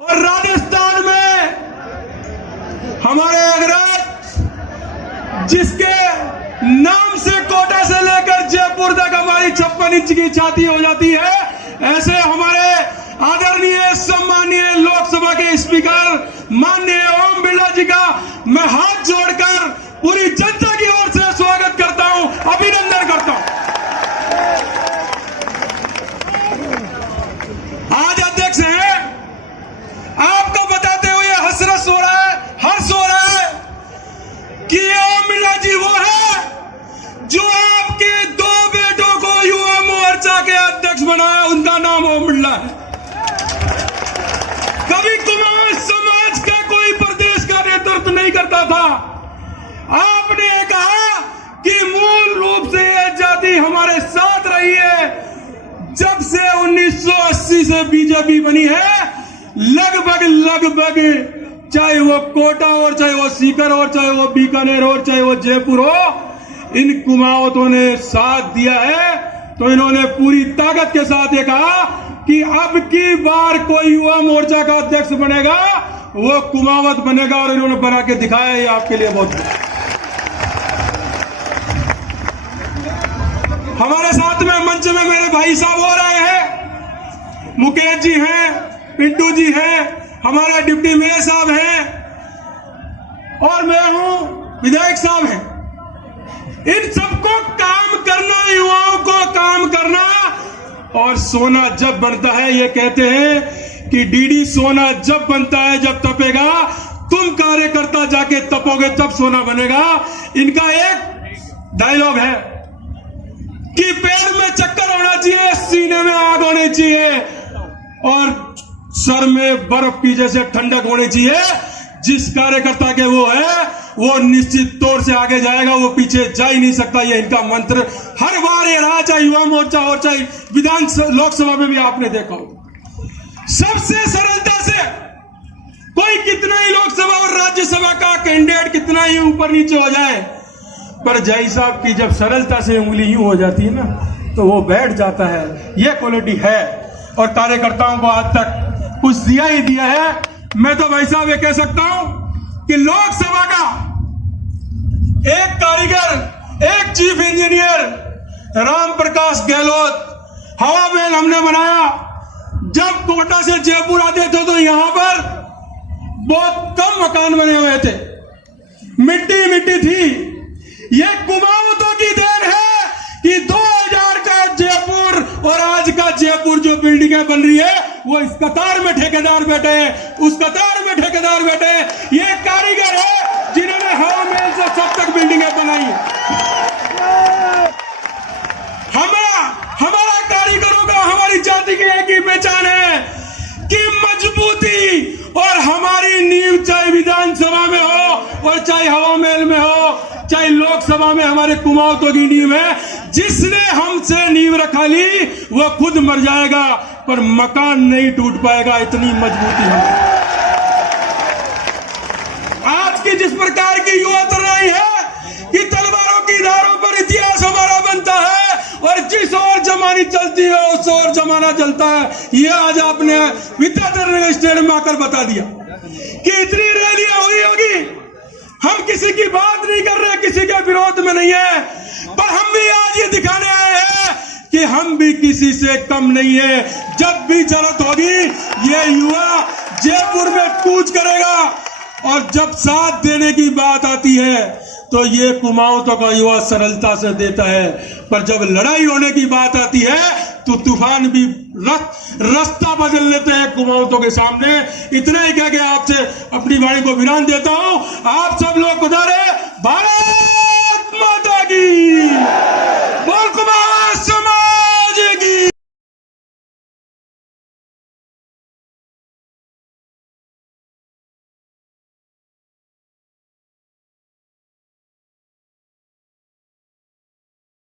और राजस्थान में हमारे अग्रज जिसके नाम से कोटा से लेकर जयपुर तक हमारी 56 इंच की छाती हो जाती है, ऐसे हमारे आदरणीय सम्मानीय लोकसभा के स्पीकर माननीय ओम बिरला जी का मैं हाथ जोड़कर पूरी जनता की ओर से स्वागत करता हूं, अभिनंदन करता हूं। आज अध्यक्ष हैं, आपको बताते हुए हसरत हो रहा है, हर्ष हो रहा है कि ओम बिरला जी वो है जो आपके 2 बेटों को युवा मोर्चा के अध्यक्ष बनाया, उनका नाम ओम बिरला है। कभी कुमाऊं समाज का कोई प्रदेश का नेतृत्व नहीं करता था। आपने कहा कि मूल रूप से यह जाति हमारे साथ रही है जब से 1980 से बीजेपी बनी है। लगभग चाहे वो कोटा और चाहे वो सीकर और चाहे वो बीकानेर और चाहे वो जयपुर हो, इन कुमावतों ने साथ दिया है। तो इन्होंने पूरी ताकत के साथ ये कहा कि अब की बार कोई युवा मोर्चा का अध्यक्ष बनेगा वो कुमावत बनेगा, और इन्होंने बना के दिखाया। ये आपके लिए बहुत हमारे साथ में मंच में मेरे भाई साहब हो रहे हैं, मुकेश जी हैं, पिंटू जी हैं, हमारे डिप्टी मेयर साहब हैं और मैं हूं, विधायक साहब हैं। इन सबको काम करना, युवाओं को काम करना, और सोना जब बनता है, ये कहते हैं कि डीडी सोना जब बनता है जब तपेगा, तुम कार्यकर्ता जाके तपोगे तब सोना बनेगा। इनका एक डायलॉग है कि पैर में चक्कर होना चाहिए, सीने में आग होनी चाहिए और सर में बर्फ की जैसे ठंडक होनी चाहिए। जिस कार्यकर्ता के वो है वो निश्चित तौर से आगे जाएगा, वो पीछे जा ही नहीं सकता। ये इनका मंत्र हर बार ये रहा, चाहे युवा मोर्चा हो चाहे विधान लोकसभा में भी आपने देखा हो। सबसे सरलता से कोई कितना ही लोकसभा और राज्यसभा का कैंडिडेट कितना ही ऊपर नीचे हो जाए, पर जय साहब की जब सरलता से उंगली यूं हो जाती है ना, तो वो बैठ जाता है। ये क्वालिटी है और कार्यकर्ताओं को आज तक कुछ दिया ही दिया है। मैं तो भाई साहब ये कह सकता हूं कि लोकसभा का एक कारीगर, एक चीफ इंजीनियर राम प्रकाश गहलोत, हवा महल हमने बनाया। जब कोटा से जयपुर आते थे तो यहां पर बहुत कम मकान बने हुए थे, मिट्टी थी। यह कुमावतों की देन है कि 2000 का जयपुर और आज का जयपुर जो बिल्डिंगें बन रही है वो इस कतार में ठेकेदार बैठे हैं, उस कतार में ठेकेदार बैठे हैं। ये कारीगर है जिन्होंने हवा महल से सब तक बिल्डिंगें बनाई है। हमारा कारीगरों का, हमारी जाति की एक ही पहचान है कि मजबूती, और हमारी नींव चाहे विधानसभा में हो और चाहे हवा महल में हो चाहे लोकसभा में, हमारे कुमावतों की नींव है। जिसने हमसे नींव रखा ली वो खुद मर जाएगा पर मकान नहीं टूट पाएगा, इतनी मजबूती है। आज की जिस प्रकार की युवा तराई है कि तलवारों की धारों पर इतिहास हमारा बनता है और जिस ओर जमानी चलती है उस ओर जमाना चलता है। ये आज आपने विद्याधर स्टेडियम में आकर बता दिया कि इतनी रैलियां हुई होगी। हम किसी की बात नहीं कर रहे, किसी के विरोध में नहीं है, पर हम भी आज ये दिखाने आए हैं कि हम भी किसी से कम नहीं है। जब भी जरूरत होगी ये युवा जयपुर में कूच करेगा, और जब साथ देने की बात आती है तो ये कुमाऊतों का युवा सरलता से देता है, पर जब लड़ाई होने की बात आती है तो तूफान भी रास्ता बदल लेते हैं कुमाऊतों के सामने। इतना ही कह के आपसे अपनी वाणी को विराम देता हूं। आप सब लोग उधर है, भारत माता की, बोल कुमाऊं।